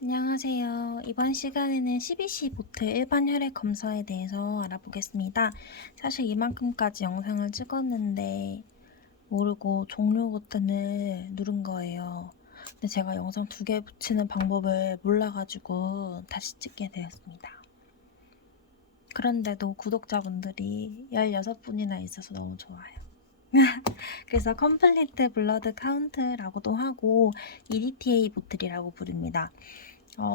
안녕하세요. 이번 시간에는 CBC 보트 일반 혈액 검사에 대해서 알아보겠습니다. 사실 이만큼까지 영상을 찍었는데 모르고 종료 버튼을 누른 거예요. 근데 제가 영상 2개 붙이는 방법을 몰라가지고 다시 찍게 되었습니다. 그런데도 구독자분들이 16분이나 있어서 너무 좋아요. 그래서 컴플리트 블러드 카운트라고도 하고 EDTA 보틀이라고 부릅니다.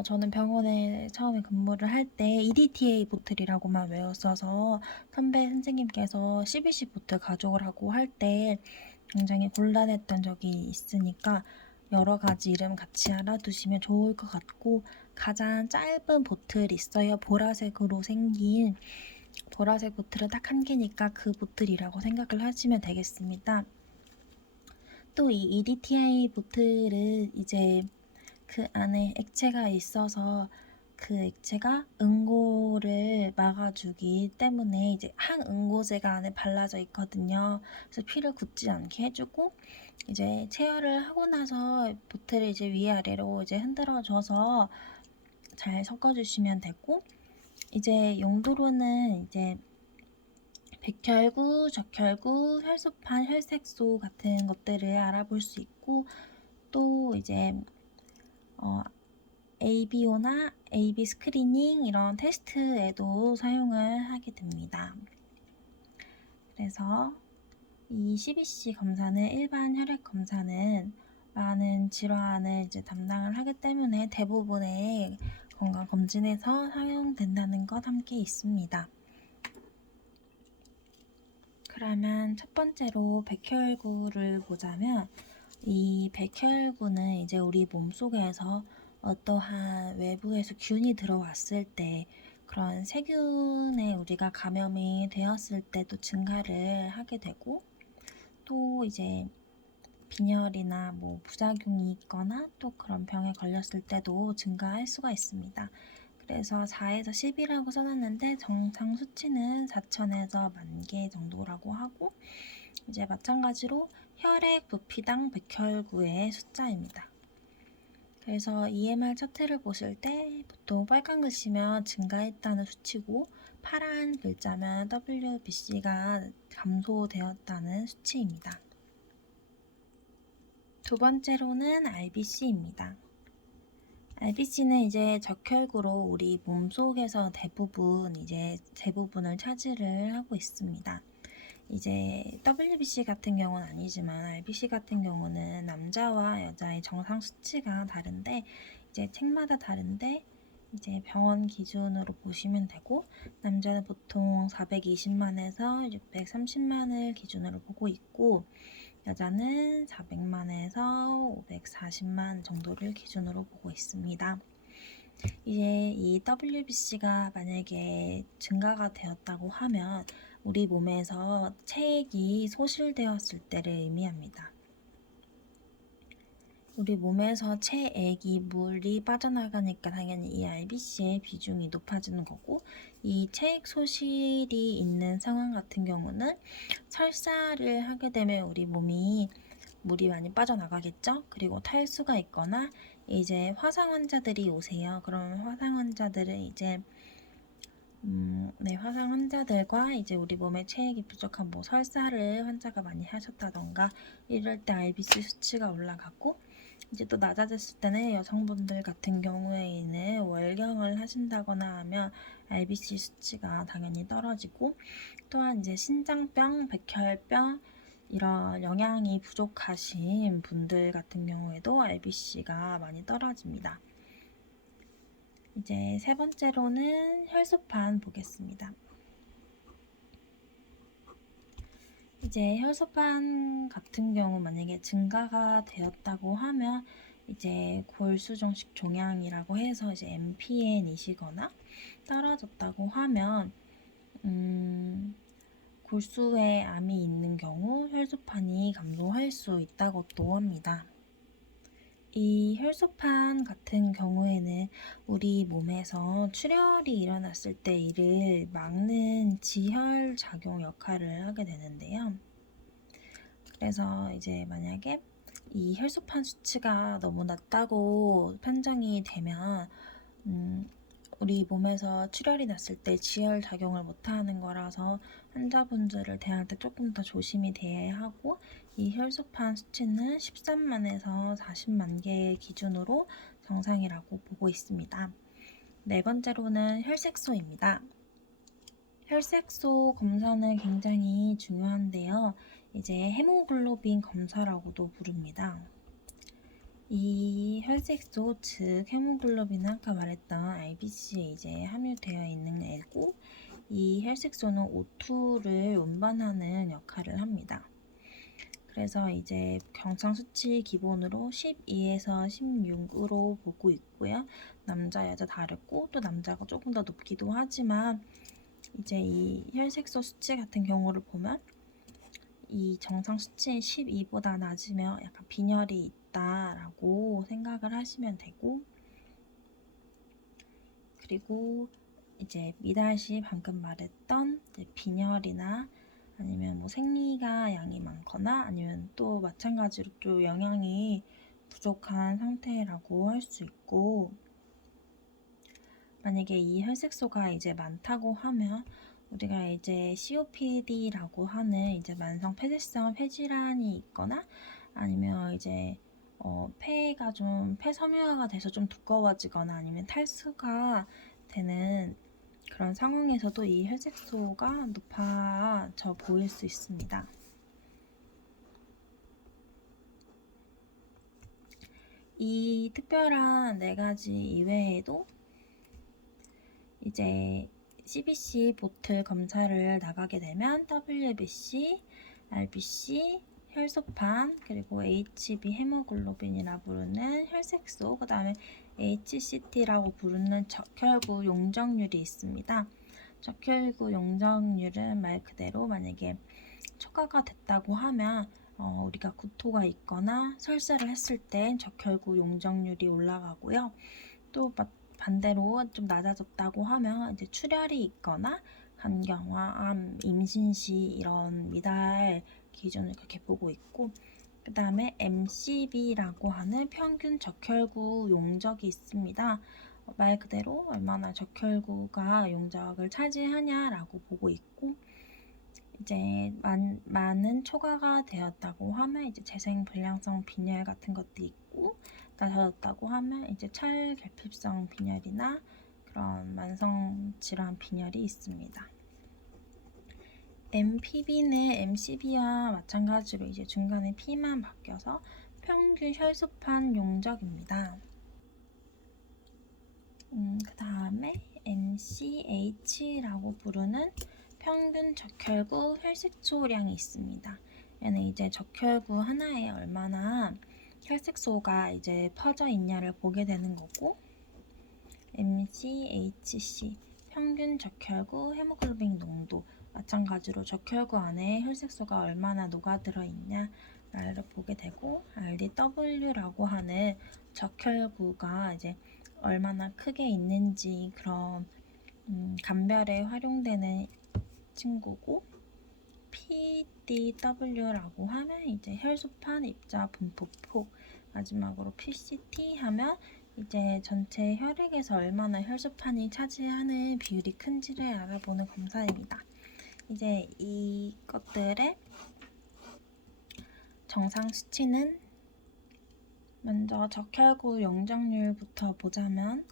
저는 병원에 처음에 근무를 할 때 EDTA 보틀이라고만 외웠어서 선배 선생님께서 CBC 보틀 가져오라고 할 때 굉장히 곤란했던 적이 있으니까 여러 가지 이름 같이 알아두시면 좋을 것 같고, 가장 짧은 보틀이 있어요. 보라색으로 생긴 보라색 보틀은 딱 한 개니까 그 보틀이라고 생각을 하시면 되겠습니다. 또 이 EDTA 보틀은 이제 그 안에 액체가 있어서 그 액체가 응고를 막아주기 때문에 이제 항응고제가 안에 발라져 있거든요. 그래서 피를 굳지 않게 해주고, 이제 체열을 하고 나서 보틀을 이제 위아래로 이제 흔들어줘서 잘 섞어주시면 되고, 이제 용도로는 이제 백혈구, 적혈구, 혈소판, 혈색소 같은 것들을 알아볼 수 있고, 또 이제 ABO나 AB 스크리닝 이런 테스트에도 사용을 하게 됩니다. 그래서 이 CBC 검사는, 일반 혈액 검사는 많은 질환을 이제 담당을 하기 때문에 대부분의 건강검진에서 사용된다는 것 함께 있습니다. 그러면 첫 번째로 백혈구를 보자면, 이 백혈구는 이제 우리 몸속에서 어떠한 외부에서 균이 들어왔을 때, 그런 세균에 우리가 감염이 되었을 때도 증가를 하게 되고, 또 이제 빈혈이나 뭐 부작용이 있거나 또 그런 병에 걸렸을 때도 증가할 수가 있습니다. 그래서 4에서 10이라고 써놨는데 정상 수치는 4,000에서 10,000개 정도라고 하고, 이제 마찬가지로 혈액 부피당 백혈구의 숫자입니다. 그래서 EMR 차트를 보실 때 보통 빨간 글씨면 증가했다는 수치고, 파란 글자면 WBC가 감소되었다는 수치입니다. 두 번째로는 RBC입니다. RBC는 이제 적혈구로 우리 몸속에서 대부분을 차지를 하고 있습니다. 이제 WBC 같은 경우는 아니지만 RBC 같은 경우는 남자와 여자의 정상 수치가 다른데, 이제 책마다 다른데 이제 병원 기준으로 보시면 되고, 남자는 보통 420만에서 630만을 기준으로 보고 있고, 여자는 400만에서 540만 정도를 기준으로 보고 있습니다. 이제 이 WBC가 만약에 증가가 되었다고 하면 우리 몸에서 체액이 소실되었을 때를 의미합니다. 우리 몸에서 체액이 물이 빠져나가니까 당연히 이 RBC의 비중이 높아지는 거고, 이 체액 소실이 있는 상황 같은 경우는 설사를 하게 되면 우리 몸이 물이 많이 빠져나가겠죠. 그리고 탈수가 있거나 이제 화상 환자들이 오세요. 그럼 화상 환자들은 이제 화상 환자들과 이제 우리 몸에 체액이 부족한 뭐 설사를 환자가 많이 하셨다던가 이럴 때 RBC 수치가 올라가고, 이제 또 낮아졌을 때는 여성분들 같은 경우에는 월경을 하신다거나 하면 RBC 수치가 당연히 떨어지고, 또한 이제 신장병, 백혈병 이런 영양이 부족하신 분들 같은 경우에도 RBC가 많이 떨어집니다. 이제 세 번째로는 혈소판 보겠습니다. 이제 혈소판 같은 경우 만약에 증가가 되었다고 하면, 이제 골수정식 종양이라고 해서 이제 MPN이시거나 떨어졌다고 하면 골수에 암이 있는 경우 혈소판이 감소할 수 있다고도 합니다. 이 혈소판 같은 경우에는 우리 몸에서 출혈이 일어났을 때 이를 막는 지혈 작용 역할을 하게 되는데요. 그래서 이제 만약에 이 혈소판 수치가 너무 낮다고 판정이 되면 우리 몸에서 출혈이 났을 때 지혈 작용을 못하는 거라서 환자분들을 대할 때 조금 더 조심이 돼야 하고, 이 혈소판 수치는 13만에서 40만 개 기준으로 정상이라고 보고 있습니다. 네 번째로는 혈색소입니다. 혈색소 검사는 굉장히 중요한데요. 이제 헤모글로빈 검사라고도 부릅니다. 이 혈색소, 즉 헤모글로빈은 아까 말했던 RBC에 이제 함유되어 있는 애고, 이 혈색소는 O2를 운반하는 역할을 합니다. 그래서 이제 경상 수치 기본으로 12에서 16으로 보고 있고요. 남자, 여자 다르고, 또 남자가 조금 더 높기도 하지만, 이제 이 혈색소 수치 같은 경우를 보면 이 정상 수치 12보다 낮으면 약간 빈혈이 있다라고 생각을 하시면 되고, 그리고 이제 미달시 방금 말했던 빈혈이나 아니면 뭐 생리가 양이 많거나 아니면 또 마찬가지로 또 영양이 부족한 상태라고 할 수 있고, 만약에 이 혈색소가 이제 많다고 하면 우리가 이제 COPD라고 하는 이제 만성 폐쇄성 폐질환이 있거나 아니면 이제 폐가 좀 폐섬유화가 돼서 좀 두꺼워지거나 아니면 탈수가 되는 그런 상황에서도 이 혈색소가 높아져 보일 수 있습니다. 이 특별한 4가지 이외에도 이제 CBC 보틀 검사를 나가게 되면 WBC, RBC, 혈소판, 그리고 HB 헤모글로빈이라 부르는 혈색소, 그 다음에 HCT라고 부르는 적혈구 용적률이 있습니다. 적혈구 용적률은 말 그대로 만약에 초과가 됐다고 하면 우리가 구토가 있거나 설사를 했을 때 적혈구 용적률이 올라가고요. 또 반대로 좀 낮아졌다고 하면 이제 출혈이 있거나 간경화, 암, 임신 시 이런 미달 기준을 그렇게 보고 있고, 그 다음에 MCB라고 하는 평균 적혈구 용적이 있습니다. 말 그대로 얼마나 적혈구가 용적을 차지하냐라고 보고 있고, 이제 많은 초과가 되었다고 하면 이제 재생불량성 빈혈 같은 것도 있고, 낮아졌다고 하면 이제 찰결핍성 빈혈이나 그런 만성 질환 빈혈이 있습니다. MPB는 MCB와 마찬가지로 이제 중간에 P만 바뀌어서 평균 혈소판 용적입니다. 그 다음에 MCH라고 부르는 평균 적혈구 혈색소량이 있습니다. 얘는 이제 적혈구 하나에 얼마나 혈색소가 이제 퍼져 있냐를 보게 되는 거고, MCHC 평균 적혈구 헤모글로빈 농도, 마찬가지로 적혈구 안에 혈색소가 얼마나 녹아들어 있냐를 보게 되고, RDW라고 하는 적혈구가 이제 얼마나 크게 있는지 그런 감별에 활용되는 친구고, PDW라고 하면 이제 혈소판 입자 분포폭, 마지막으로 PCT 하면 이제 전체 혈액에서 얼마나 혈소판이 차지하는 비율이 큰지를 알아보는 검사입니다. 이제 이것들의 정상 수치는, 먼저 적혈구 용적률부터 보자면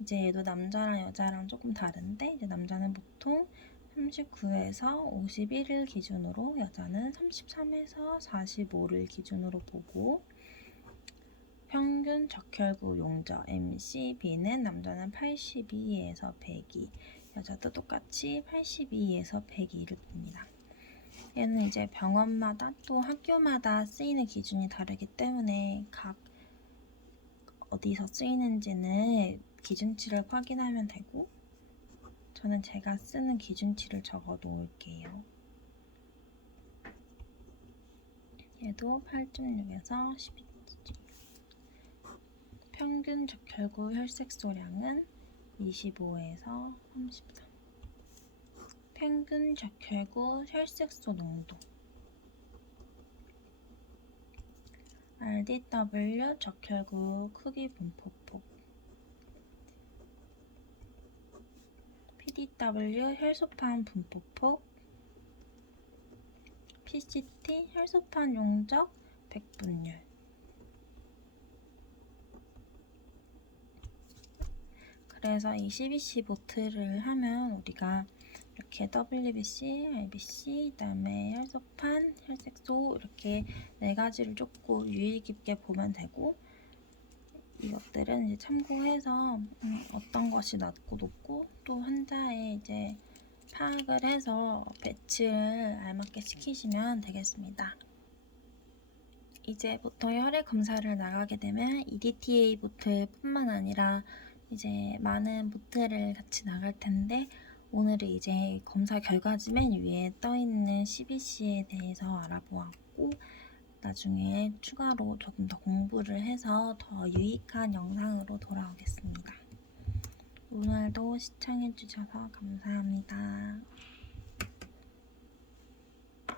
이제 얘도 남자랑 여자랑 조금 다른데, 이제 남자는 보통 39에서 51을 기준으로, 여자는 33에서 45를 기준으로 보고, 평균 적혈구 용적 MCB는 남자는 82에서 102, 여자도 똑같이 82에서 102를 봅니다. 얘는 이제 병원마다 또 학교마다 쓰이는 기준이 다르기 때문에 각 어디서 쓰이는지는 기준치를 확인하면 되고, 저는 제가 쓰는 기준치를 적어 놓을게요. 얘도 8.6에서 12점. 평균 적혈구 혈색소량은 25에서 33. 평균 적혈구 혈색소 농도. RDW 적혈구 크기 분포폭, PDW 혈소판 분포폭, PCT 혈소판 용적 백분율. 그래서 이 CBC 보트를 하면 우리가 이렇게 WBC, RBC, 그다음에 혈소판, 혈색소 이렇게 네 가지를 쫓고 유의 깊게 보면 되고, 이것들은 이제 참고해서 어떤 것이 낮고 높고 또 환자의 이제 파악을 해서 배치를 알맞게 시키시면 되겠습니다. 이제부터 혈액 검사를 나가게 되면 EDTA 보트뿐만 아니라 이제 많은 보트를 같이 나갈 텐데, 오늘은 이제 검사 결과지 맨 위에 떠 있는 CBC에 대해서 알아보았고, 나중에 추가로 조금 더 공부를 해서 더 유익한 영상으로 돌아오겠습니다. 오늘도 시청해주셔서 감사합니다.